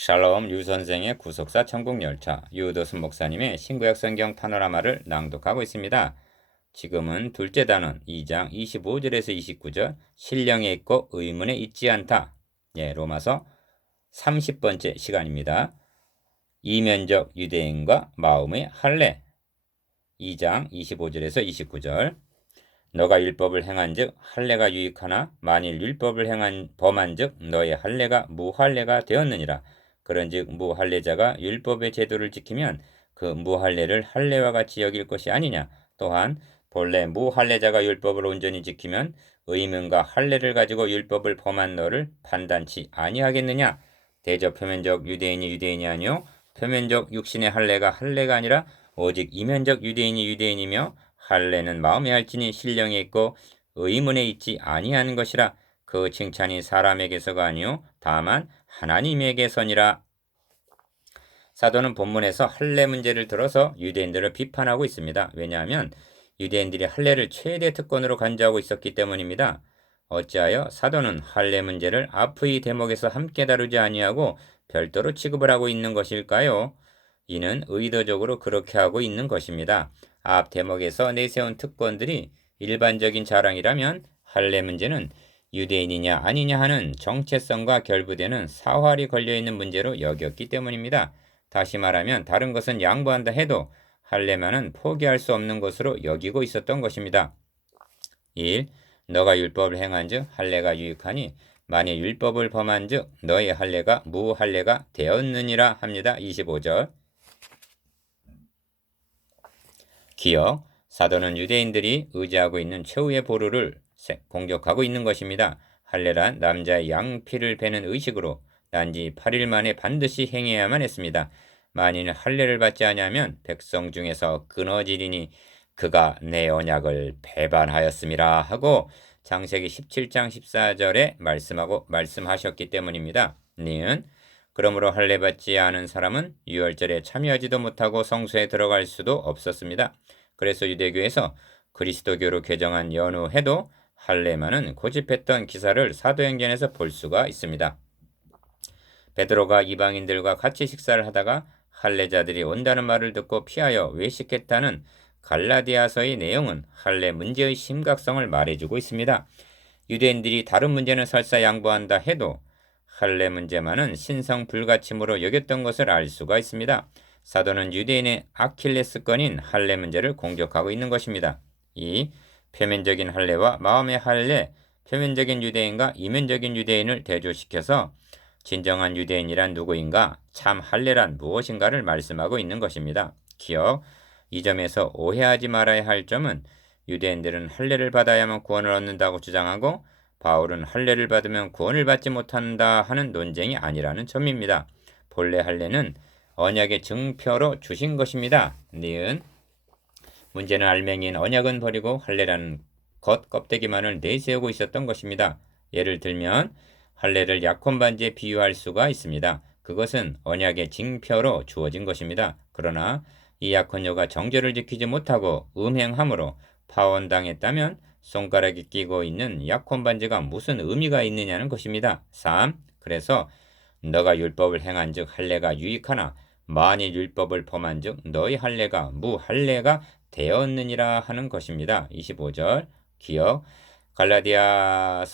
샬롬 유선생의 구속사 천국열차 유도순 목사님의 신구약 성경 파노라마를 낭독하고 있습니다. 지금은 둘째 단원 2장 25절에서 29절 신령에 있고 의문에 있지 않다. 로마서 30번째 시간입니다. 이면적 유대인과 마음의 할례 2장 25절에서 29절 너가 율법을 행한즉 할례가 유익하나 만일 율법을 범한즉 너의 할례가 무할례가 되었느니라. 그런즉 무할례자가 율법의 제도를 지키면 그 무할례를 할례와 같이 여길 것이 아니냐. 또한 본래 무할례자가 율법을 온전히 지키면 의문과 할례를 가지고 율법을 범한 너를 판단치 아니하겠느냐. 대저 표면적 유대인이 아니요 표면적 육신의 할례가 아니라 오직 이면적 유대인이며 할례는 마음에 할지니 신령에 있고 의문에 있지 아니하는 것이라. 그 칭찬이 사람에게서가 아니요 다만 하나님에게서니라. 사도는 본문에서 할례 문제를 들어서 유대인들을 비판하고 있습니다. 왜냐하면 유대인들이 할례를 최대 특권으로 간주하고 있었기 때문입니다. 어찌하여 사도는 할례 문제를 앞의 대목에서 함께 다루지 아니하고 별도로 취급을 하고 있는 것일까요? 이는 의도적으로 그렇게 하고 있는 것입니다. 앞 대목에서 내세운 특권들이 일반적인 자랑이라면 할례 문제는 유대인이냐 아니냐 하는 정체성과 결부되는 사활이 걸려있는 문제로 여겼기 때문입니다. 다시 말하면 다른 것은 양보한다 해도 할례만은 포기할 수 없는 것으로 여기고 있었던 것입니다. 1. 너가 율법을 행한즉 할례가 유익하니 만일 율법을 범한즉 너의 할례가 무할례가 되었느니라 합니다. 25절 기억, 사도는 유대인들이 의지하고 있는 최후의 보루를 공격하고 있는 것입니다. 할례란 남자의 양피를 베는 의식으로 단지 8일 만에 반드시 행해야만 했습니다. 만일 할례를 받지 아니하면 백성 중에서 끊어지리니 그가 내 언약을 배반하였음이라 하고 창세기 17장 14절에 말씀하셨기 때문입니다. 니은 그러므로 할례 받지 않은 사람은 유월절에 참여하지도 못하고 성소에 들어갈 수도 없었습니다. 그래서 유대교에서 그리스도교로 개정한 연후에도 할례만은 고집했던 기사를 사도행전에서 볼 수가 있습니다. 베드로가 이방인들과 같이 식사를 하다가 할례자들이 온다는 말을 듣고 피하여 외식했다는 갈라디아서의 내용은 할례 문제의 심각성을 말해주고 있습니다. 유대인들이 다른 문제는 설사 양보한다 해도 할례 문제만은 신성 불가침으로 여겼던 것을 알 수가 있습니다. 사도는 유대인의 아킬레스건인 할례 문제를 공격하고 있는 것입니다. 2. 표면적인 할례와 마음의 할례, 표면적인 유대인과 이면적인 유대인을 대조시켜서 진정한 유대인이란 누구인가, 참 할례란 무엇인가를 말씀하고 있는 것입니다. 기억, 이 점에서 오해하지 말아야 할 점은 유대인들은 할례를 받아야만 구원을 얻는다고 주장하고 바울은 할례를 받으면 구원을 받지 못한다 하는 논쟁이 아니라는 점입니다. 본래 할례는 언약의 증표로 주신 것입니다. 니은 문제는 알맹이인 언약은 버리고 할례라는 겉 껍데기만을 내세우고 있었던 것입니다. 예를 들면 할례를 약혼 반지에 비유할 수가 있습니다. 그것은 언약의 징표로 주어진 것입니다. 그러나 이 약혼녀가 정죄를 지키지 못하고 음행함으로 파혼당했다면 손가락에 끼고 있는 약혼 반지가 무슨 의미가 있느냐는 것입니다. 3. 그래서 너가 율법을 행한즉 할례가 유익하나 만일 율법을 범한즉 너희 할례가 무할례가 되었느니라 하는 것입니다. 25절 기억 갈라디아서에서도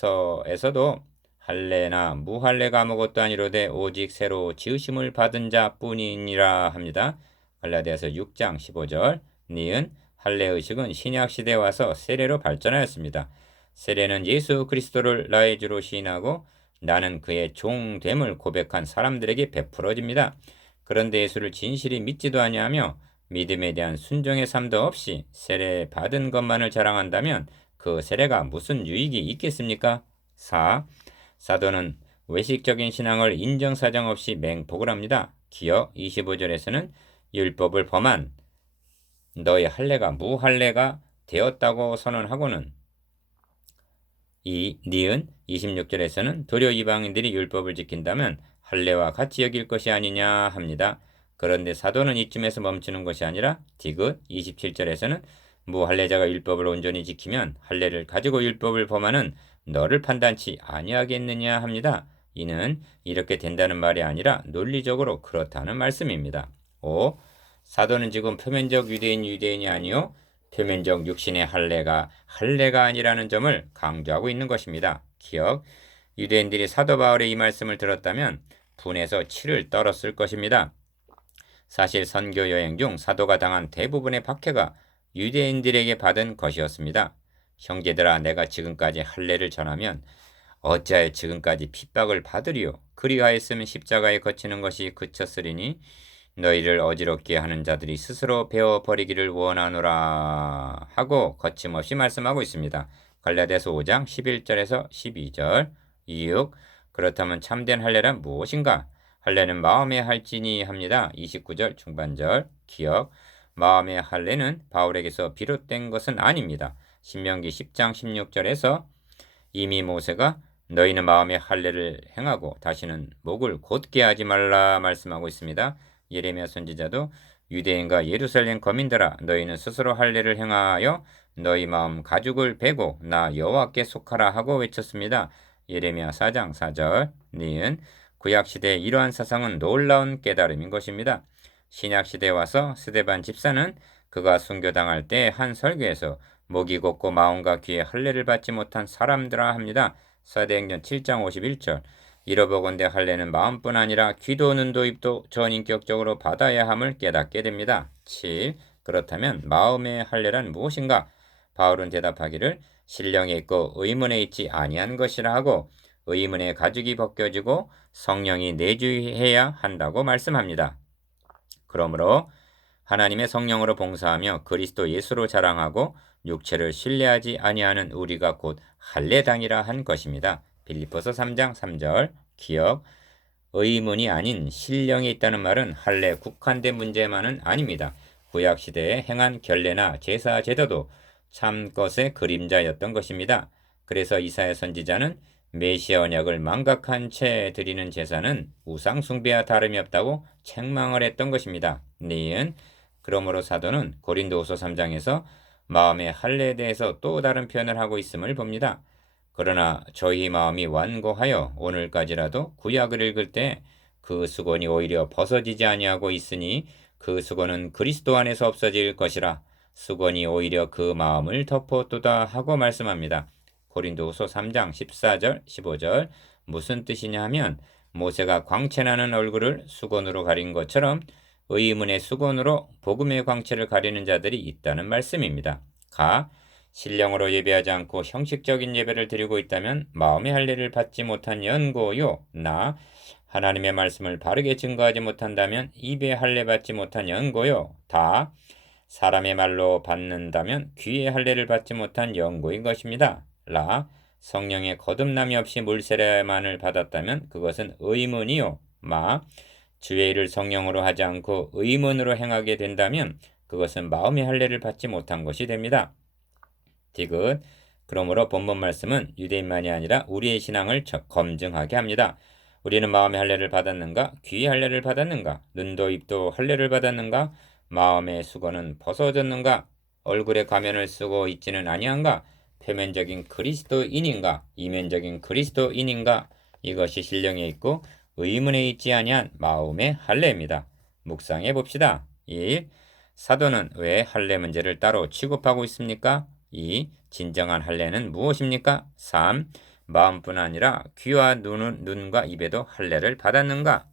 할례나 무할례가 아무것도 아니로되 오직 새로 지으심을 받은 자뿐이니라 합니다. 갈라디아서 6장 15절 니은 할례 의식은 신약 시대에 와서 세례로 발전하였습니다. 세례는 예수 그리스도를 나의 주로 시인하고 나는 그의 종됨을 고백한 사람들에게 베풀어집니다. 그런데 예수를 진실이 믿지도 아니하며 믿음에 대한 순종의 삶도 없이 세례 받은 것만을 자랑한다면 그 세례가 무슨 유익이 있겠습니까? 4. 사도는 외식적인 신앙을 인정사정 없이 맹폭을 합니다. 기억 25절에서는 율법을 범한 너의 할례가 무할례가 되었다고 선언하고는 이 니은 26절에서는 도리어 이방인들이 율법을 지킨다면 할례와 같이 여길 것이 아니냐 합니다. 그런데 사도는 이쯤에서 멈추는 것이 아니라 디귿 27절에서는 무할례자가 율법을 온전히 지키면 할례를 가지고 율법을 범하는 너를 판단치 아니하겠느냐 합니다. 이는 이렇게 된다는 말이 아니라 논리적으로 그렇다는 말씀입니다. 5. 사도는 지금 표면적 유대인이 아니요 표면적 육신의 할례가 아니라는 점을 강조하고 있는 것입니다. 기억, 유대인들이 사도 바울의 이 말씀을 들었다면 분해서 치를 떨었을 것입니다. 사실 선교 여행 중 사도가 당한 대부분의 박해가 유대인들에게 받은 것이었습니다. 형제들아, 내가 지금까지 할례를 전하면 어찌하여 지금까지 핍박을 받으리요? 그리하였으면 십자가에 거치는 것이 그쳤으리니 너희를 어지럽게 하는 자들이 스스로 베어버리기를 원하노라 하고 거침없이 말씀하고 있습니다. 갈라디아서 5장 11절에서 12절. 6. 그렇다면 참된 할례란 무엇인가? 할례는 마음의 할지니 합니다. 29절 중반절. 기억, 마음의 할례는 바울에게서 비롯된 것은 아닙니다. 신명기 10장 16절에서 이미 모세가 너희는 마음의 할례를 행하고 다시는 목을 곧게 하지 말라 말씀하고 있습니다. 예레미야 선지자도 유대인과 예루살렘 거민들아, 너희는 스스로 할례를 행하여 너희 마음 가죽을 베고 나 여호와께 속하라 하고 외쳤습니다. 예레미야 4장 4절. 니은 구약시대의 이러한 사상은 놀라운 깨달음인 것입니다. 신약시대에 와서 스데반 집사는 그가 순교당할 때 한 설교에서 목이 곧고 마음과 귀에 할례를 받지 못한 사람들아 합니다. 사도행전 7장 51절. 이러보건대 할례는 마음뿐 아니라 귀도 눈도 입도 전인격적으로 받아야 함을 깨닫게 됩니다. 7. 그렇다면 마음의 할례란 무엇인가? 바울은 대답하기를 신령에 있고 의문에 있지 아니한 것이라 하고 의문의 가죽이 벗겨지고 성령이 내주해야 한다고 말씀합니다. 그러므로 하나님의 성령으로 봉사하며 그리스도 예수로 자랑하고 육체를 신뢰하지 아니하는 우리가 곧 할례당이라 한 것입니다. 빌립보서 3장 3절. 기억, 의문이 아닌 신령이 있다는 말은 할례 국한된 문제만은 아닙니다. 구약시대에 행한 결례나 제사 제도도 참 것의 그림자였던 것입니다. 그래서 이사야 선지자는 메시아 언약을 망각한 채 드리는 제사는 우상 숭배와 다름이 없다고 책망을 했던 것입니다. 니은 그러므로 사도는 고린도후서 3장에서 마음의 할례에 대해서 또 다른 표현을 하고 있음을 봅니다. 그러나 저희 마음이 완고하여 오늘까지라도 구약을 읽을 때 그 수건이 오히려 벗어지지 아니하고 있으니 그 수건은 그리스도 안에서 없어질 것이라 수건이 오히려 그 마음을 덮었도다 하고 말씀합니다. 고린도후서 3장 14절 15절. 무슨 뜻이냐 하면 모세가 광채나는 얼굴을 수건으로 가린 것처럼 의문의 수건으로 복음의 광채를 가리는 자들이 있다는 말씀입니다. 가, 신령으로 예배하지 않고 형식적인 예배를 드리고 있다면 마음의 할례를 받지 못한 연고요. 나, 하나님의 말씀을 바르게 증거하지 못한다면 입의 할례 받지 못한 연고요. 다, 사람의 말로 받는다면 귀의 할례를 받지 못한 연고인 것입니다. 라, 성령의 거듭남이 없이 물세례만을 받았다면 그것은 의문이요. 마, 주의 일을 성령으로 하지 않고 의문으로 행하게 된다면 그것은 마음의 할례를 받지 못한 것이 됩니다. 디귿. 그러므로 본문 말씀은 유대인만이 아니라 우리의 신앙을 검증하게 합니다. 우리는 마음의 할례를 받았는가? 귀의 할례를 받았는가? 눈도 입도 할례를 받았는가? 마음의 수건은 벗어졌는가? 얼굴에 가면을 쓰고 있지는 아니한가? 표면적인 그리스도인인가? 이면적인 그리스도인인가? 이것이 신령에 있고 의문에 있지 아니한 마음의 할례입니다. 묵상해 봅시다. 1. 사도는 왜 할례 문제를 따로 취급하고 있습니까? 2. 진정한 할례는 무엇입니까? 3. 마음뿐 아니라 귀와 눈과 입에도 할례를 받았는가?